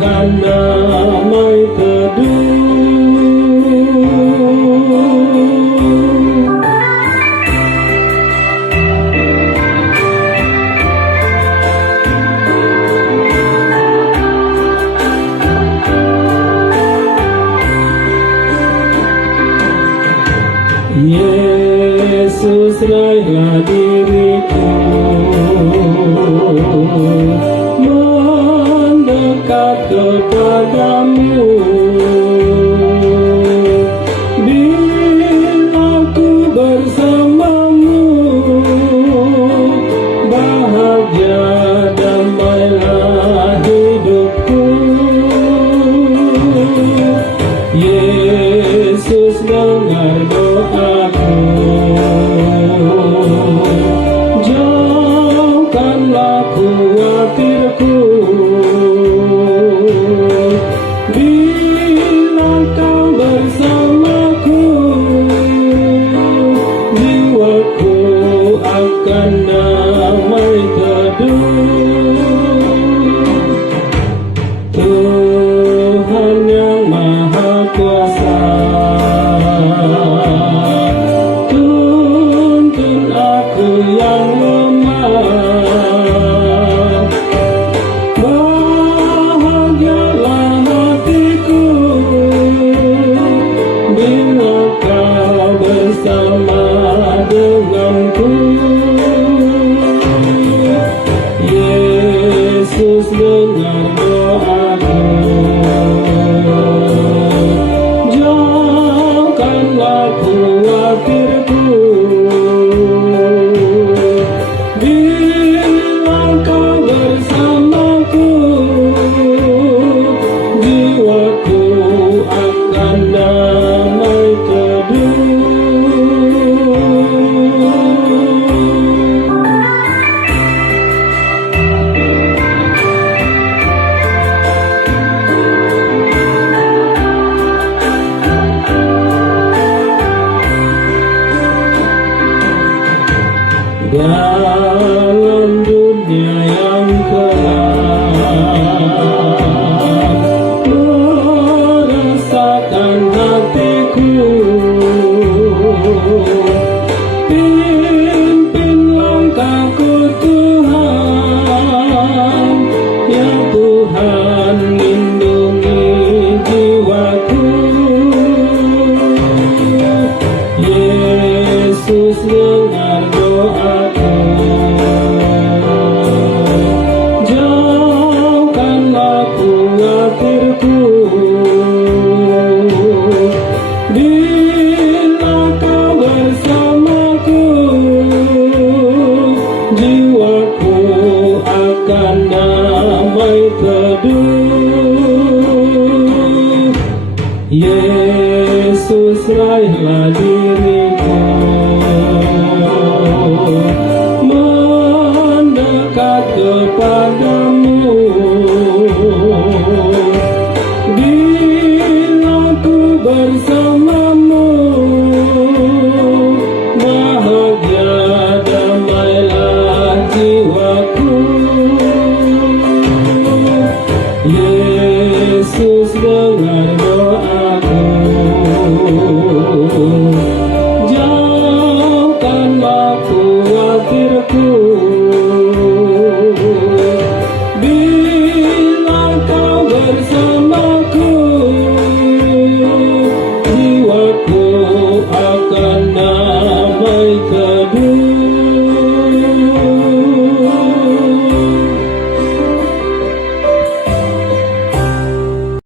akan damai teduh. Yesus, raihlah diriku, mendekat kepadamu. Bila ku bersamamu, bahagia damailah hidupku. Yesus, dengar doaku, jauhkanlah khawatirku. Bila kau bersamaku, jiwaku akan damai teduh. Tuhan yang Maha Kuasa, tuntun aku yang lemah. Bahagialah hatiku bila kau bersama denganku. Yesus, dengar doaku, jauhkanlah khawatirku. Bila kau bersamaku, jiwaku akan damai teduh. Dalam dunia yang gelap, meresahkan hatiku. Pimpin langkahku Tuhan, ya Tuhan, lindungi jiwaku. Yesus, dengar doaku, jauhkanlah khawatirku. Bila kau bersamaku, jiwaku akan damai teduh. Yesus, raihlah